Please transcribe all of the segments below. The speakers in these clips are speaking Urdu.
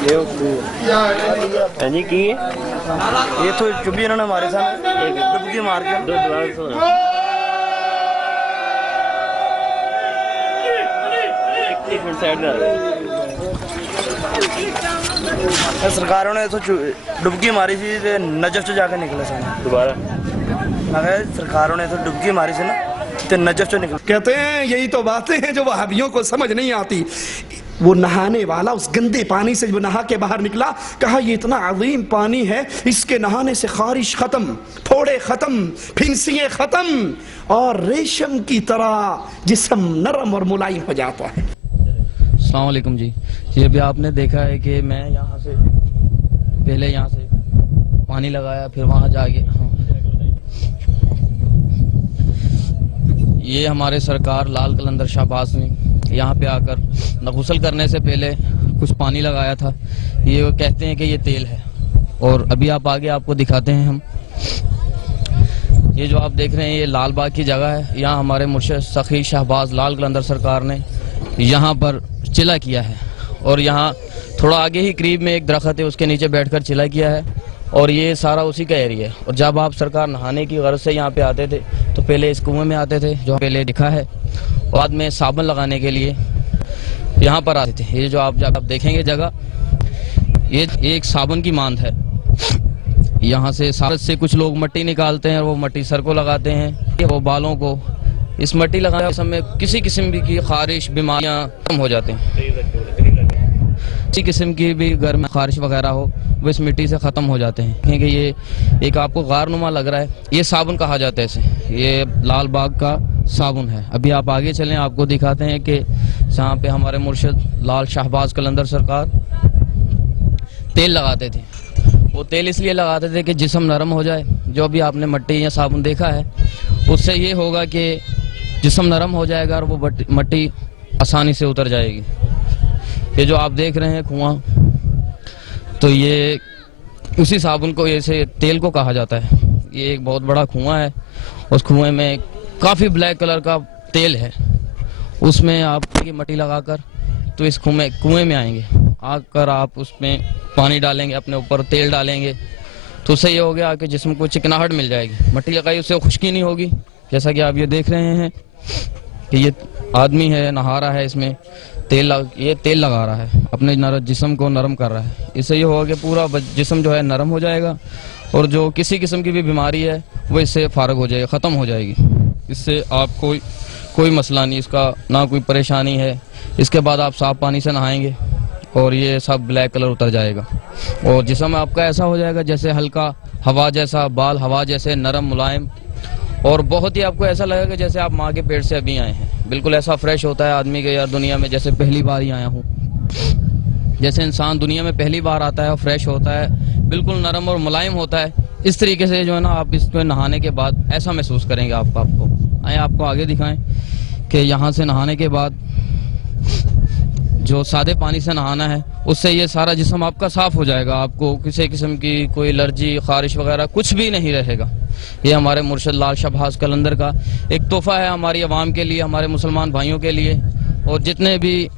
جی کی یہ تو چبھی انہوں نے ہمارے ساتھ ڈبکی مار کے سرکاروں نے ڈبکی ماری تھی نجف سے جا کے نکلے سن دوبارہ سرکاروں نے تو ڈبکی ماری تھی نا تو نجف سے نکلے. کہتے ہیں یہی تو باتیں ہیں جو وہابیوں کو سمجھ نہیں آتی. وہ نہانے والا اس گندے پانی سے جو نہا کے باہر نکلا کہا یہ اتنا عظیم پانی ہے اس کے نہانے سے خارش ختم, پھوڑے ختم, پھنسیے ختم اور ریشم کی طرح جسم نرم اور ملائم ہو جاتا ہے. السلام علیکم جی. یہ بھی آپ نے دیکھا ہے کہ میں یہاں سے پہلے یہاں سے پانی لگایا پھر وہاں جا کے یہ ہمارے سرکار لال قلندر شہباز نے یہاں پہ آ کر غسل کرنے سے پہلے کچھ پانی لگایا تھا. یہ کہتے ہیں کہ یہ تیل ہے اور ابھی آپ آگے آپ کو دکھاتے ہیں. ہم یہ جو آپ دیکھ رہے ہیں یہ لال باغ کی جگہ ہے. یہاں ہمارے مرشد سخی شہباز لال قلندر سرکار نے یہاں پر چلا کیا ہے اور یہاں تھوڑا آگے ہی قریب میں ایک درخت ہے اس کے نیچے بیٹھ کر چلا کیا ہے اور یہ سارا اسی کا ایریا ہے. اور جب آپ سرکار نہانے کی غرض سے یہاں پہ آتے تھے تو پہلے اس کنویں میں آتے تھے جو پہلے دکھا ہے, بعد میں صابن لگانے کے لیے یہاں پر آتے تھے. یہ جو آپ جب دیکھیں گے جگہ یہ ایک صابن کی ماند ہے. یہاں سے سارت سے کچھ لوگ مٹی نکالتے ہیں اور وہ مٹی سر کو لگاتے ہیں, وہ بالوں کو اس مٹی لگانے سے ہمیں کسی قسم کی خارش بیماریاں کم ہو جاتے ہیں. کسی قسم کی بھی گھر میں خارش وغیرہ ہو وہ اس مٹی سے ختم ہو جاتے ہیں. کیونکہ یہ ایک آپ کو غار نما لگ رہا ہے, یہ صابن کہا جاتا ہے اسے. یہ لال باغ کا صابن ہے. ابھی آپ آگے چلیں آپ کو دکھاتے ہیں کہ جہاں پہ ہمارے مرشد لال شہباز قلندر سرکار تیل لگاتے تھے. وہ تیل اس لیے لگاتے تھے کہ جسم نرم ہو جائے. جو بھی آپ نے مٹی یا صابن دیکھا ہے اس سے یہ ہوگا کہ جسم نرم ہو جائے گا اور وہ مٹی آسانی سے اتر جائے گی. یہ جو آپ دیکھ رہے ہیں کنواں تو یہ اسی صابن کو ایسے تیل کو کہا جاتا ہے. یہ ایک بہت بڑا کنواں ہے. اس کنویں میں کافی بلیک کلر کا تیل ہے. اس میں آپ کی مٹی لگا کر تو اس کنویں میں آئیں گے. آ کر آپ اس میں پانی ڈالیں گے, اپنے اوپر تیل ڈالیں گے تو اس سے یہ ہو گیا کہ جسم کو چکناہٹ مل جائے گی. مٹی لگائی اس سے خشکی نہیں ہوگی. جیسا کہ آپ یہ دیکھ رہے ہیں کہ یہ آدمی ہے نہا رہا ہے, اس میں یہ تیل لگا رہا ہے, اپنے جسم کو نرم کر رہا ہے. اس سے یہ ہوگا کہ پورا جسم جو ہے نرم ہو جائے گا اور جو کسی قسم کی بھی بیماری ہے وہ اس سے فارغ ہو جائے گی, ختم ہو جائے گی. اس سے آپ کوئی مسئلہ نہیں, اس کا نہ کوئی پریشانی ہے. اس کے بعد آپ صاف پانی سے نہائیں گے اور یہ سب بلیک کلر اتر جائے گا اور جسم آپ کا ایسا ہو جائے گا جیسے ہلکا ہوا جیسا, بال ہوا جیسے نرم ملائم, اور بہت ہی آپ کو ایسا لگے گا جیسے آپ ماں کے پیٹ سے ابھی آئے ہیں. بالکل ایسا فریش ہوتا ہے آدمی کے, یار دنیا میں جیسے پہلی بار ہی آیا ہوں. جیسے انسان دنیا میں پہلی بار آتا ہے اور فریش ہوتا ہے, بالکل نرم اور ملائم ہوتا ہے, اس طریقے سے جو ہے نا آپ اس کو نہانے کے بعد ایسا محسوس کریں گے. آپ کو آئیں آپ کو آگے دکھائیں کہ یہاں سے نہانے کے بعد جو سادے پانی سے نہانا ہے اس سے یہ سارا جسم آپ کا صاف ہو جائے گا. آپ کو کسی قسم کی کوئی الرجی خارش وغیرہ کچھ بھی نہیں رہے گا. یہ ہمارے مرشد لال شہباز قلندر کا ایک تحفہ ہے ہماری عوام کے لیے, ہمارے مسلمان بھائیوں کے لیے. اور جتنے بھی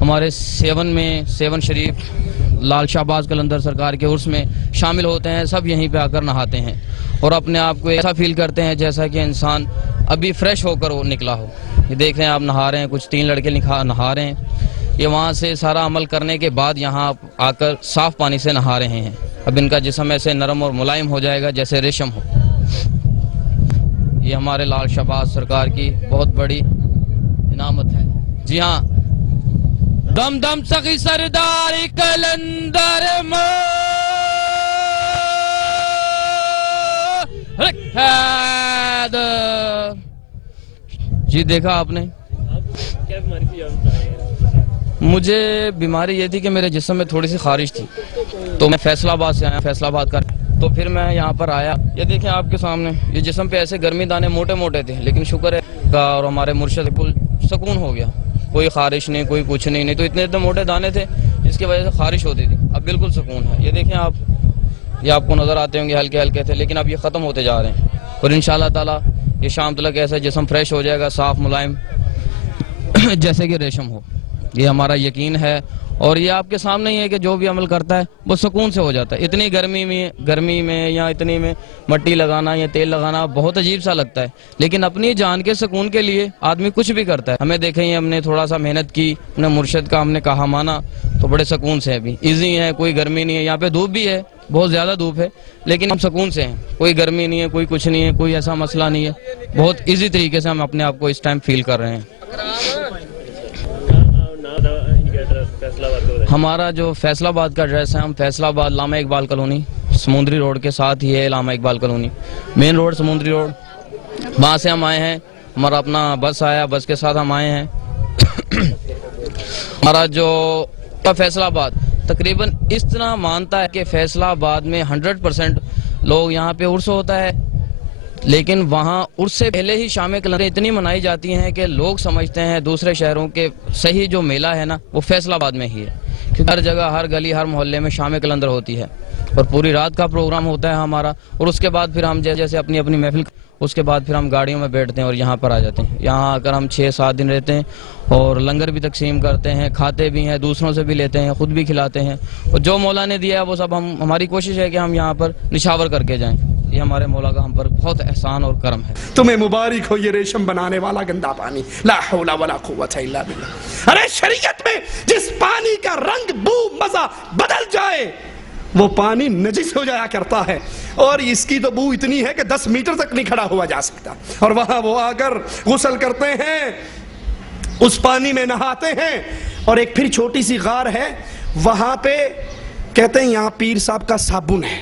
ہمارے سیون شریف لال شہباز قلندر سرکار کے عرس میں شامل ہوتے ہیں سب یہیں پہ آ کر نہاتے ہیں اور اپنے آپ کو ایسا فیل کرتے ہیں جیسا کہ انسان ابھی فریش ہو کر وہ نکلا ہو. یہ دیکھ رہے ہیں آپ نہا رہے ہیں, کچھ 3 لڑکے نہا رہے ہیں. یہ وہاں سے سارا عمل کرنے کے بعد یہاں آ کر صاف پانی سے نہا رہے ہیں. اب ان کا جسم ایسے نرم اور ملائم ہو جائے گا جیسے ریشم ہو. یہ ہمارے لال شہباز سرکار کی بہت بڑی انعامت ہے. جی ہاں, دم دم سخی سردار قلندر جی دیکھا آپ نے. کیا بیماری تھی؟ مجھے بیماری یہ تھی کہ میرے جسم میں تھوڑی سی خارش تھی تو میں فیصل آباد سے آیا, فیصل آباد کا, تو پھر میں یہاں پر آیا. یہ دیکھیں آپ کے سامنے یہ جسم پہ ایسے گرمی دانے موٹے موٹے تھے, لیکن شکر ہے اور ہمارے مرشد کل سکون ہو گیا. کوئی خارش نہیں, کوئی کچھ نہیں تو اتنے موٹے دانے تھے جس کی وجہ سے خارش ہوتی تھی. اب بالکل سکون ہے. یہ دیکھیں آپ, یہ آپ کو نظر آتے ہوں گے ہلکے ہلکے تھے لیکن اب یہ ختم ہوتے جا رہے ہیں اور انشاءاللہ تعالی یہ شام تلک ایسا جسم فریش ہو جائے گا, صاف ملائم جیسے کہ ریشم ہو. یہ ہمارا یقین ہے اور یہ آپ کے سامنے ہی ہے کہ جو بھی عمل کرتا ہے وہ سکون سے ہو جاتا ہے. اتنی گرمی میں یا اتنی میں مٹی لگانا یا تیل لگانا بہت عجیب سا لگتا ہے, لیکن اپنی جان کے سکون کے لیے آدمی کچھ بھی کرتا ہے. ہمیں دیکھیں ہم نے تھوڑا سا محنت کی, اپنے مرشد کا ہم نے کہا مانا, تو بڑے سکون سے ابھی ایزی ہے, کوئی گرمی نہیں ہے. یہاں پہ دھوپ بھی ہے, بہت زیادہ دھوپ ہے, لیکن ہم سکون سے ہیں, کوئی گرمی نہیں ہے, کوئی کچھ نہیں ہے, کوئی ایسا مسئلہ نہیں ہے. بہت ایزی طریقے سے ہم اپنے آپ کو اس ٹائم فیل کر رہے ہیں. ہمارا جو فیصل آباد کا ایڈریس ہے, ہم فیصل آباد علامہ اقبال کالونی, سمندری روڈ کے ساتھ ہی ہے علامہ اقبال کالونی, مین روڈ سمندری روڈ. وہاں سے ہم آئے ہیں, ہمارا اپنا بس آیا, بس کے ساتھ ہم آئے ہیں. ہمارا جو فیصل آباد تقریباً اس طرح مانتا ہے کہ فیصل آباد میں 100% لوگ یہاں پہ عرس ہوتا ہے, لیکن وہاں عرس سے پہلے ہی شام کلندر اتنی منائی جاتی ہیں کہ لوگ سمجھتے ہیں دوسرے شہروں کے صحیح جو میلہ ہے نا وہ فیصل آباد میں ہی ہے, کیونکہ ہر جگہ, ہر گلی, ہر محلے میں شام کلندر ہوتی ہے اور پوری رات کا پروگرام ہوتا ہے ہمارا. اور اس کے بعد پھر ہم جیسے اپنی محفل, اس کے بعد پھر ہم گاڑیوں میں بیٹھتے ہیں اور یہاں پر آ جاتے ہیں. یہاں آ کر ہم 6-7 دن رہتے ہیں اور لنگر بھی تقسیم کرتے ہیں, کھاتے بھی ہیں, دوسروں سے بھی لیتے ہیں, خود بھی کھلاتے ہیں, اور جو مولا نے دیا ہے وہ سب ہماری کوشش ہے کہ ہم یہاں پر نشاور کر کے جائیں. یہ ہمارے مولا کا ہم پر بہت احسان اور کرم ہے. تمہیں مبارک ہو یہ ریشم بنانے والا گندا پانی, لا حول ولا قوت الا باللہ. ارے شریعت میں جس پانی کا رنگ, بو, مزہ بدل جائے وہ پانی نجس ہو جایا کرتا ہے, اور اس کی تو بو اتنی ہے کہ 10 میٹر تک نہیں کھڑا ہوا جا سکتا. اور وہاں وہ آ کر غسل کرتے ہیں, اس پانی میں نہاتے ہیں. اور ایک پھر چھوٹی سی غار ہے, وہاں پہ کہتے ہیں یہاں پیر صاحب کا صابن ہے.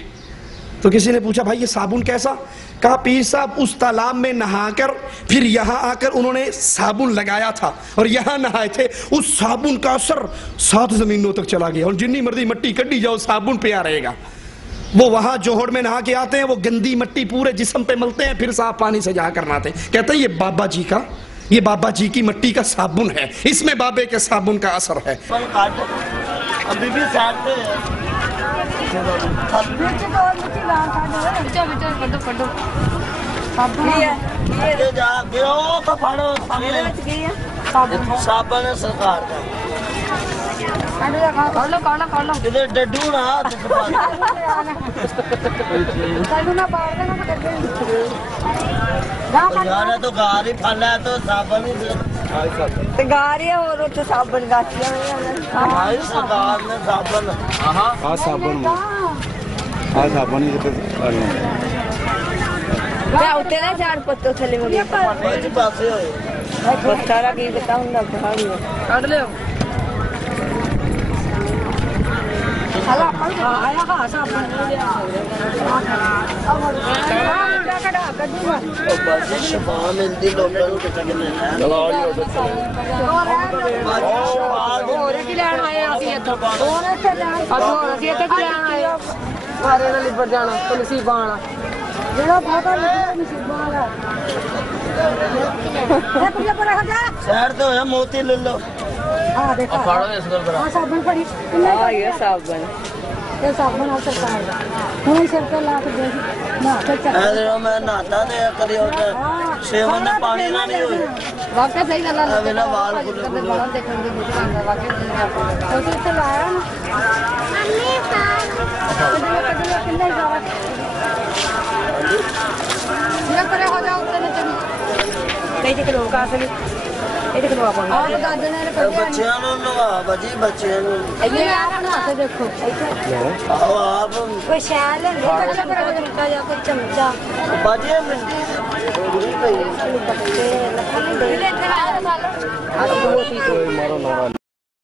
تو کسی نے پوچھا بھائی یہ صابن کیسا؟ کہا پیر صاحب اس تالاب میں نہا کر پھر یہاں آ کر انہوں نے صابن لگایا تھا اور یہاں نہائے تھے. اس صابن کا اثر 7 زمینوں تک چلا گیا, اور جنی مرضی مٹی کڈی جاؤ صابن پہ آ رہے گا. وہ وہاں جوہڑ میں نہا کے آتے ہیں, وہ گندی مٹی پورے جسم پہ ملتے ہیں, پھر صاف پانی سے جا کر نہاتے ہیں. کہتے ہیں یہ بابا جی کی مٹی کا صابن ہے, اس میں بابے کے صابن کا اثر ہے. ابھی بھی ساتھ صابن سرکار کا ڈڈو نا تو گار ہی پھالا ہے تو صابن ہی گار ہے, اور تو صابن گاچیاں ہماری سرکار نے صابن اتنے نا 4 پتوں تھلے مجھے پاسے ہوئے سارا کی بتاؤں کٹ لو شفا ملتی شہر تو ہے موتی لے لو. صابن پڑی یہ صابن سرکار میں نہاتا نہیں کری ہوتا سیون پانی نہ نہیں ہوئی واقعی صحیح ابھی وال بچیاں نوا بجی بچیاں دیکھو آپ کوئی شہر چمچا باجی